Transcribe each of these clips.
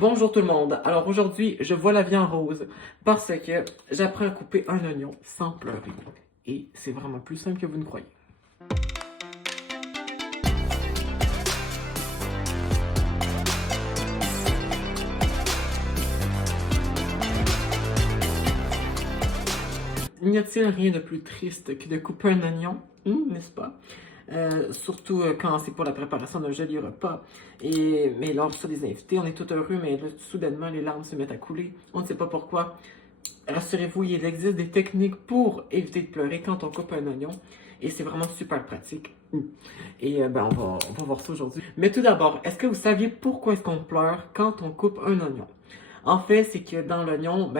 Bonjour tout le monde. Alors aujourd'hui, je vois la vie en rose parce que j'apprends à couper un oignon sans pleurer. Et c'est vraiment plus simple que vous ne croyez. N'y a-t-il rien de plus triste que de couper un oignon, n'est-ce pas? Surtout quand c'est pour la préparation d'un joli repas. Mais lors ça des invités, on est tout heureux, mais là, soudainement, les larmes se mettent à couler. On ne sait pas pourquoi. Rassurez-vous, il existe des techniques pour éviter de pleurer quand on coupe un oignon. Et c'est vraiment super pratique. Et on va voir ça aujourd'hui. Mais tout d'abord, est-ce que vous saviez pourquoi est-ce qu'on pleure quand on coupe un oignon? En fait, c'est que dans l'oignon,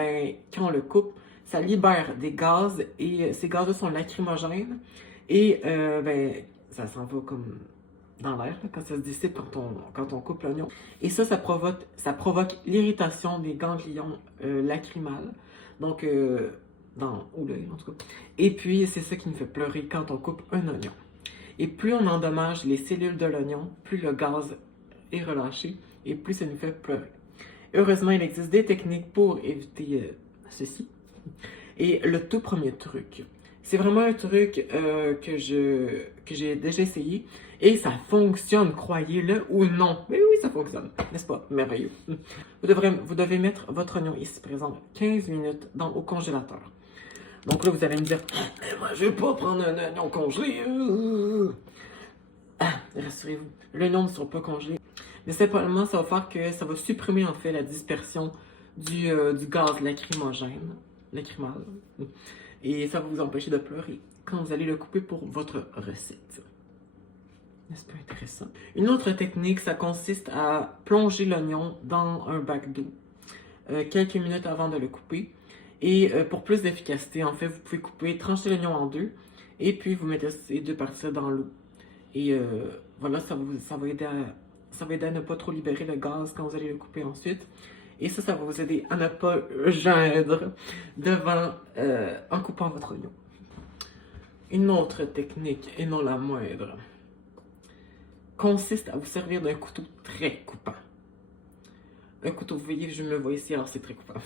quand on le coupe, ça libère des gaz et ces gaz-là sont lacrymogènes. Et ça s'en va comme dans l'air quand ça se dissipe quand on coupe l'oignon. Et ça provoque l'irritation des ganglions lacrymales. Donc, ou l'œil en tout cas. Et puis, c'est ça qui nous fait pleurer quand on coupe un oignon. Et plus on endommage les cellules de l'oignon, plus le gaz est relâché et plus ça nous fait pleurer. Heureusement, il existe des techniques pour éviter ceci. Et le tout premier truc, c'est vraiment un truc que j'ai déjà essayé et ça fonctionne, croyez-le ou non. Mais oui, ça fonctionne, n'est-ce pas? Merveilleux. Vous devez mettre votre oignon ici présent 15 minutes au congélateur. Donc là, vous allez me dire, moi, je vais pas prendre un oignon congelé. Rassurez-vous, l'oignon ne sera pas congelé. Mais simplement, ça va faire que ça va supprimer en fait la dispersion du gaz lacrymal. Et ça va vous empêcher de pleurer quand vous allez le couper pour votre recette. N'est-ce pas intéressant? Une autre technique, ça consiste à plonger l'oignon dans un bac d'eau quelques minutes avant de le couper. Et pour plus d'efficacité, en fait, vous pouvez trancher l'oignon en deux et puis vous mettez ces deux parties dans l'eau. Et voilà, ça va aider à ne pas trop libérer le gaz quand vous allez le couper ensuite. Et ça va vous aider à ne pas geindre en coupant votre oignon. Une autre technique, et non la moindre, consiste à vous servir d'un couteau très coupant. Un couteau, vous voyez, je me vois ici, alors c'est très coupant.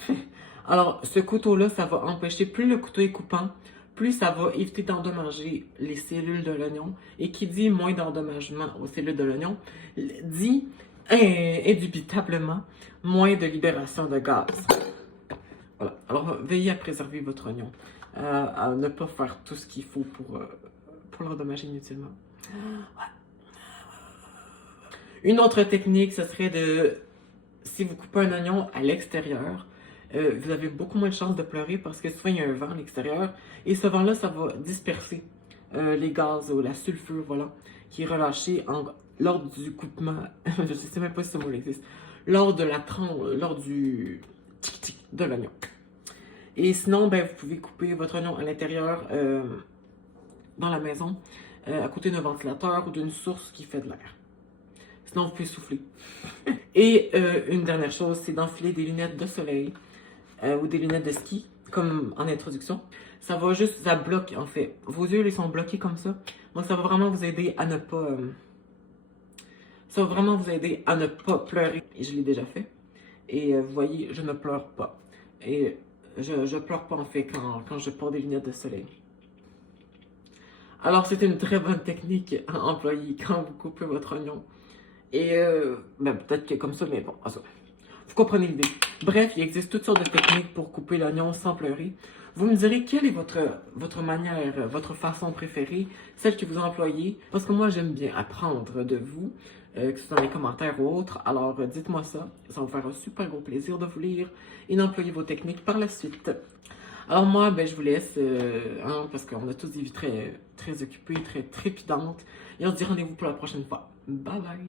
Alors, ce couteau-là, ça va empêcher, plus le couteau est coupant, plus ça va éviter d'endommager les cellules de l'oignon. Et qui dit moins d'endommagement aux cellules de l'oignon, dit indubitablement moins de libération de gaz. Voilà. Alors, veillez à préserver votre oignon, à ne pas faire tout ce qu'il faut pour l'endommager inutilement. Une autre technique, ce serait si vous coupez un oignon à l'extérieur, vous avez beaucoup moins de chances de pleurer parce que souvent il y a un vent à l'extérieur et ce vent-là, ça va disperser les gaz ou la sulfure, voilà, qui est relâchée lors du coupement, je ne sais même pas si ce mot existe, lors du tic-tic de l'oignon. Et sinon, vous pouvez couper votre oignon à l'intérieur dans la maison, à côté d'un ventilateur ou d'une source qui fait de l'air. Sinon, vous pouvez souffler. Et une dernière chose, c'est d'enfiler des lunettes de soleil ou des lunettes de ski, comme en introduction. Ça bloque en fait. Vos yeux, ils sont bloqués comme ça. Donc, ça va vraiment vous aider à ne pas... pleurer. Et je l'ai déjà fait. Et vous voyez, je ne pleure pas. Et je pleure pas en fait quand je porte des lunettes de soleil. Alors, c'est une très bonne technique à employer quand vous coupez votre oignon. Et peut-être que comme ça, mais bon, vous comprenez l'idée. Bref, il existe toutes sortes de techniques pour couper l'oignon sans pleurer. Vous me direz quelle est votre manière, votre façon préférée, celle que vous employez, parce que moi j'aime bien apprendre de vous, que ce soit dans les commentaires ou autres. Alors dites-moi ça, ça va me faire un super gros plaisir de vous lire et d'employer vos techniques par la suite. Alors moi, je vous laisse, parce qu'on a tous des vies très, très occupées, très trépidantes, et on se dit rendez-vous pour la prochaine fois. Bye bye!